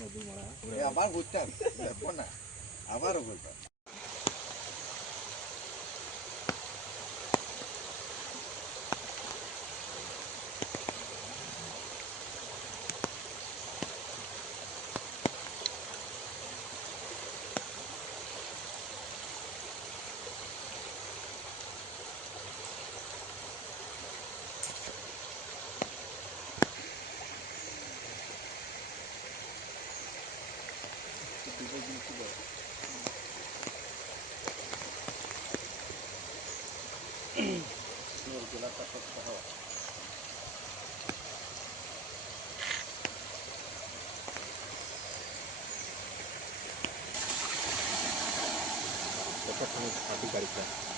அப்படின்னு போனேன் அவ்வாறு போயிட்டேன் big today. Ini jelas pakai pesawat. Kita punya hati garisnya.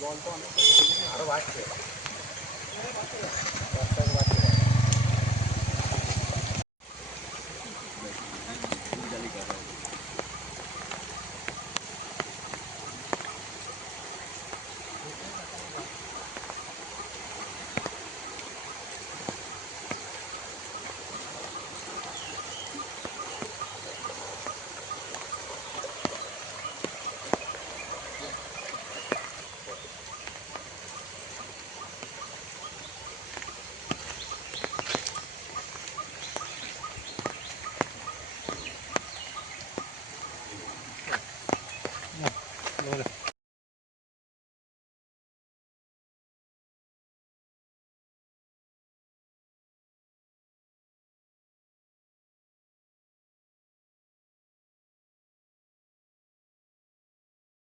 জলটা অনেক আরও বাড়ছে